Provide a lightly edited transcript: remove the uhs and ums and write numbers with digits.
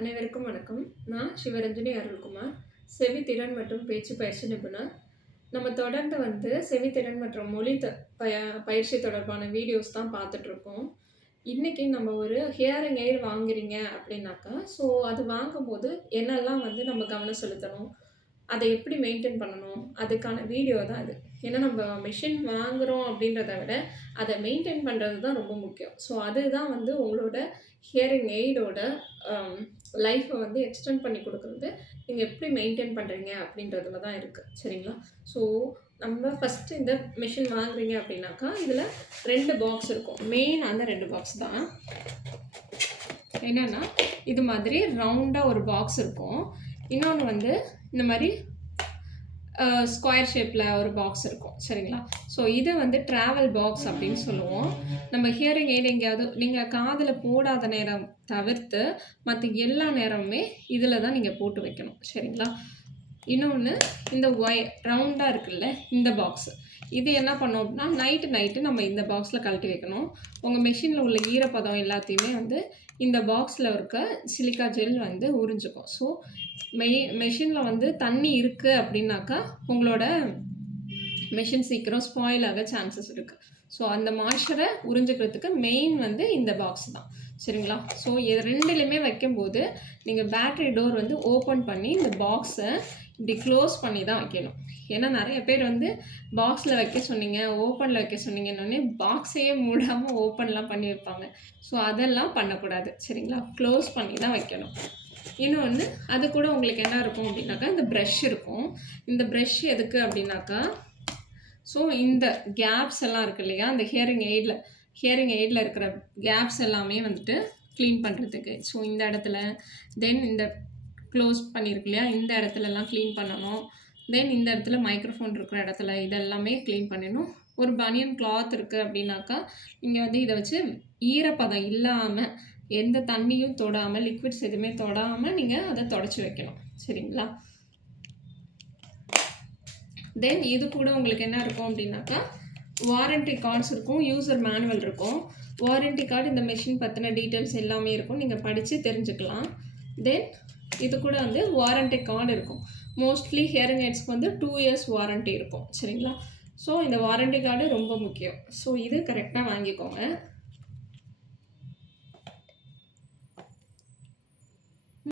அனைவருக்கும் வணக்கம். நான் சிவரஞ்சனி அருள்குமார், செவித்திறன் மற்றும் பேச்சு பயிற்சி நிபுணர். நம்ம தொடர்ந்து செவித்திறன் மற்றும் மொழி பயிற்சி தொடர்பான வீடியோஸ் தான் பார்த்துட்ருக்கோம். இன்றைக்கி நம்ம ஒரு ஹியரிங் எய்ட் வாங்குறீங்க அப்படின்னாக்கா, ஸோ அது வாங்கும்போது என்னெல்லாம் நம்ம கவனம் செலுத்தணும், அதை எப்படி மெயின்டைன் பண்ணணும், அதுக்கான வீடியோ தான் இது. ஏன்னா நம்ம மிஷின் வாங்குகிறோம் அப்படின்றத விட அதை மெயின்டைன் பண்ணுறது தான் ரொம்ப முக்கியம். ஸோ அதுதான் உங்களோட ஹியரிங் எய்டோட லைஃப்பை எக்ஸ்டெண்ட் பண்ணி கொடுக்குறது நீங்கள் எப்படி மெயின்டைன் பண்ணுறீங்க அப்படின்றதுல தான் இருக்குது. சரிங்களா? ஸோ நம்ம ஃபஸ்ட்டு இந்த மிஷின் வாங்குறீங்க அப்படின்னாக்கா இதில் 2 பாக்ஸ் இருக்கும். மெயின் அந்த 2 பாக்ஸ் தான். என்னென்னா இது மாதிரி ரவுண்டாக ஒரு பாக்ஸ் இருக்கும். இன்னொன்று இந்த மாதிரி ஸ்கொயர் ஷேப்பில் ஒரு பாக்ஸ் இருக்கும். சரிங்களா? ஸோ இதை ட்ராவல் பாக்ஸ் அப்படின்னு சொல்லுவோம். நம்ம ஹியரிங் எய்ட் எங்கேயாவது நீங்கள் காதில் போடாத நேரம் தவிர்த்து மற்ற எல்லா நேரமுமே இதில் தான் நீங்கள் போட்டு வைக்கணும். சரிங்களா? இன்னொன்று இந்த ரவுண்டாக இருக்குல்ல இந்த பாக்ஸு, இது என்ன பண்ணோம் அப்படின்னா நைட்டு நம்ம இந்த பாக்ஸில் கழட்டி வைக்கணும். உங்கள் மெஷினில் உள்ள ஈரப்பதம் எல்லாத்தையுமே இந்த பாக்ஸில் இருக்க சிலிக்கா ஜெல் உறிஞ்சிக்கும். ஸோ மெஷினில் தண்ணி இருக்குது அப்படின்னாக்கா உங்களோட மெஷின் சீக்கிரம் ஸ்பாயில் ஆக சான்சஸ் இருக்குது. ஸோ அந்த மாய்ஸ்சரை உறிஞ்சிக்கிறதுக்கு மெயின் இந்த பாக்ஸ் தான். சரிங்களா? ஸோ இது ரெண்டுலேயுமே வைக்கும்போது நீங்கள் பேட்ரி டோர் ஓப்பன் பண்ணி இந்த பாக்ஸை இப்படி க்ளோஸ் பண்ணி தான் வைக்கணும். ஏன்னா நிறைய பேர் பாக்ஸில் வைக்க சொன்னீங்க, ஓப்பனில் வைக்க சொன்னீங்கன்னொடனே பாக்ஸையே மூடாமல் ஓப்பன்லாம் பண்ணி வைப்பாங்க. ஸோ அதெல்லாம் பண்ணக்கூடாது. சரிங்களா? க்ளோஸ் பண்ணி தான் வைக்கணும். இன்னொன்று அது கூட உங்களுக்கு என்ன இருக்கும் அப்படின்னாக்கா இந்த ப்ரஷ் இருக்கும். இந்த ப்ரஷ் எதுக்கு அப்படின்னாக்கா, ஸோ இந்த கேப்ஸ் எல்லாம் இருக்குது இல்லையா, அந்த ஹியரிங் எய்டில் இருக்கிற கேப்ஸ் எல்லாமே க்ளீன் பண்ணுறதுக்கு. ஸோ இந்த இடத்துல தென் இந்த க்ளோஸ் பண்ணியிருக்கு இல்லையா, இந்த இடத்துலலாம் க்ளீன் பண்ணணும். தென் இந்த இடத்துல மைக்ரோஃபோன் இருக்கிற இடத்துல இதெல்லாமே க்ளீன் பண்ணணும். ஒரு பனியன் கிளாத் இருக்குது அப்படின்னாக்கா நீங்கள் இதை வச்சு ஈரப்பதம் இல்லாமல் எந்த தண்ணியும் தொடாமல், லிக்விட்ஸ் எதுவுமே தொடாமல் நீங்கள் அதை தொடச்சி வைக்கணும். சரிங்களா? தென் இது கூட உங்களுக்கு என்ன இருக்கும் அப்படின்னாக்கா வாரண்டி கார்ட்ஸ் இருக்கும், யூசர் மேனுவல் இருக்கும். வாரண்டி கார்டு இந்த மெஷின் பற்றின டீட்டெயில்ஸ் எல்லாமே இருக்கும், நீங்கள் படித்து தெரிஞ்சுக்கலாம். தென் இது கூட வாரண்டி கார்டு இருக்கும். மோஸ்ட்லி ஹியரிங் எய்ட்ஸ்க்கு 2 இயர்ஸ் வாரண்டி இருக்கும். சரிங்களா? ஸோ இந்த வாரண்டி கார்டு ரொம்ப முக்கியம். ஸோ இது கரெக்டாக வாங்கிக்கோங்க.